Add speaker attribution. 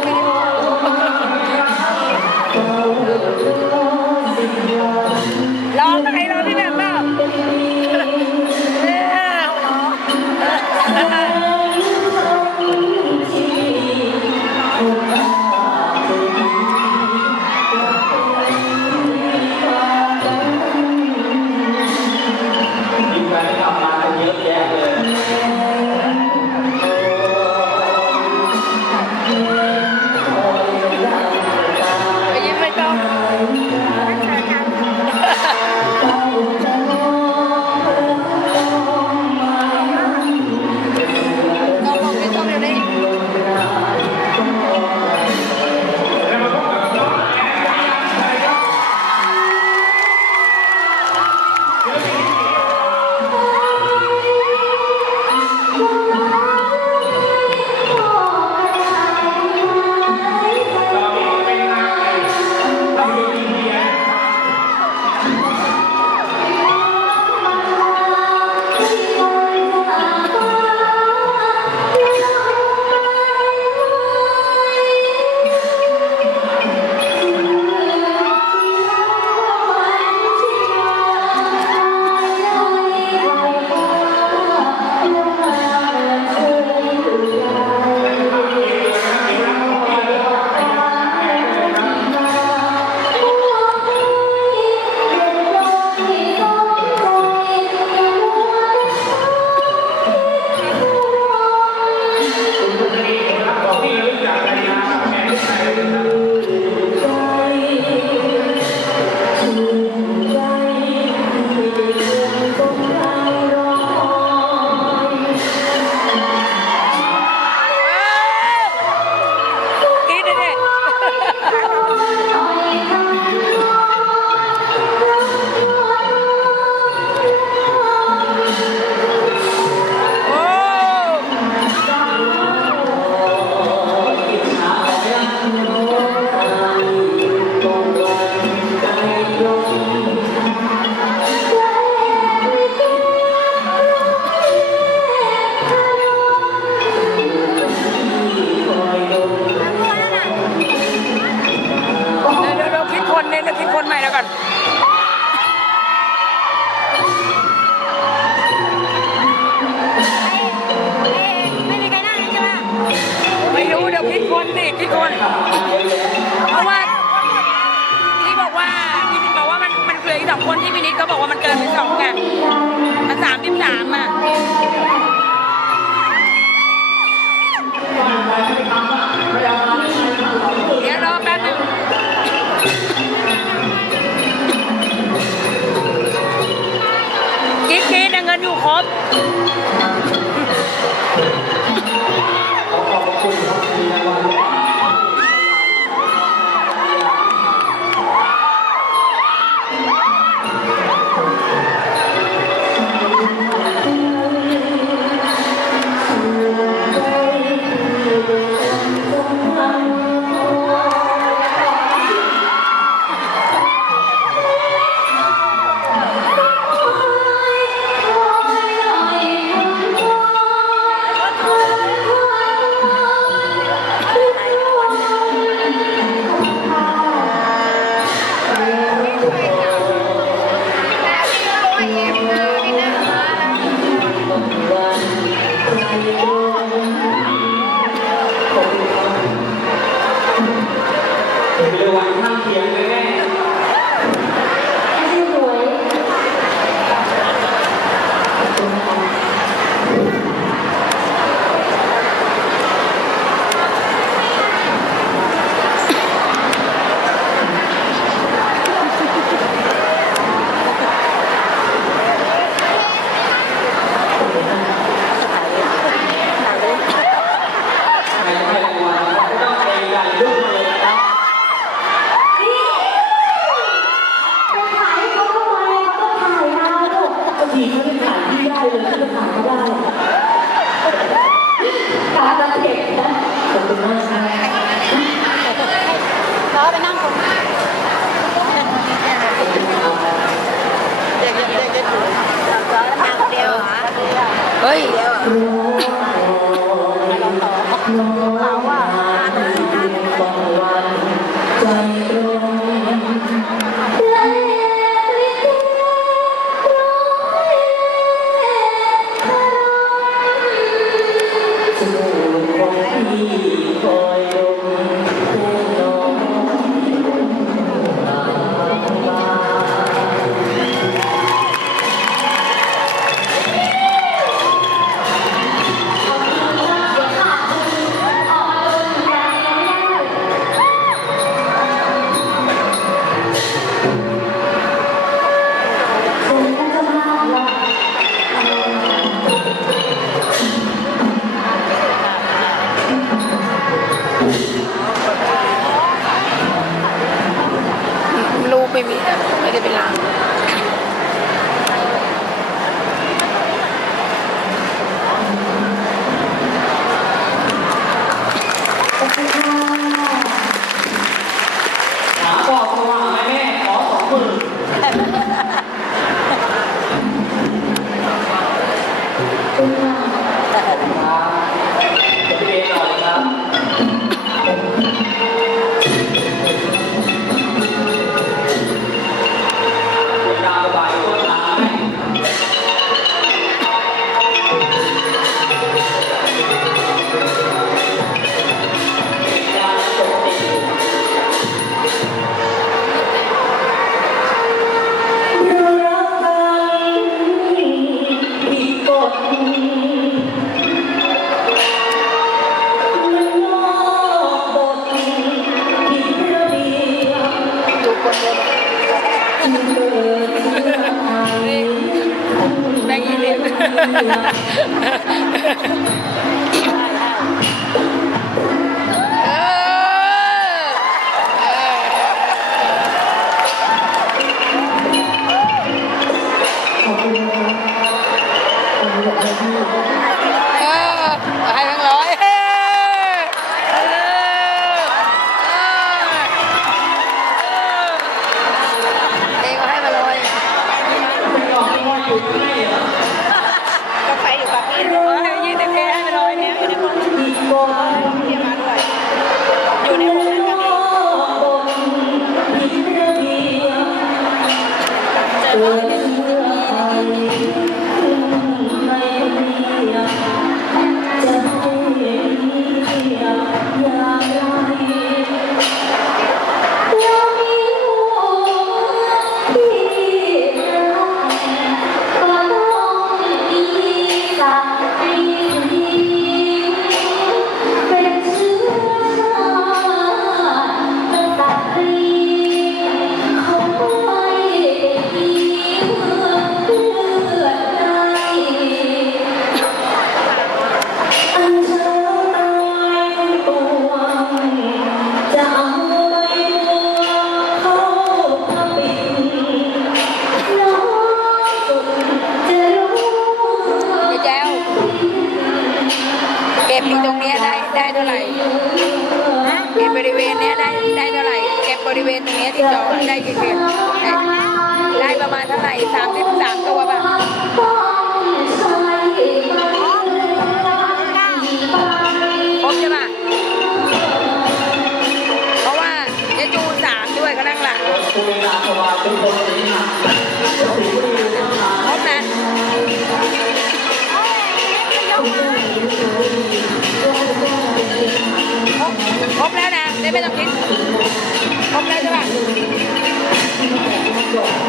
Speaker 1: Thank you. ามอะเดี๋ยวรอแป๊บนึงกิ๊กกิ๊เงินอยู่ครบ
Speaker 2: เหลือง
Speaker 3: ว้ข้า
Speaker 4: งเคียง
Speaker 3: แน่
Speaker 2: No. แมงยีเสิ
Speaker 1: บอ
Speaker 3: บคุณนะครับข
Speaker 1: เท่าไหร่เก็บบริเวณเนี้ยได้ได้เท่าไหร่ เก็บบริเวณตรงเนี้ยที่จองได้กี่เก็บได้ได้ประมาณเท่าไหร่สามสิบสามตัวป่ะ ได้ไม่ต้องคิดครบแล้วใช่ป่ะ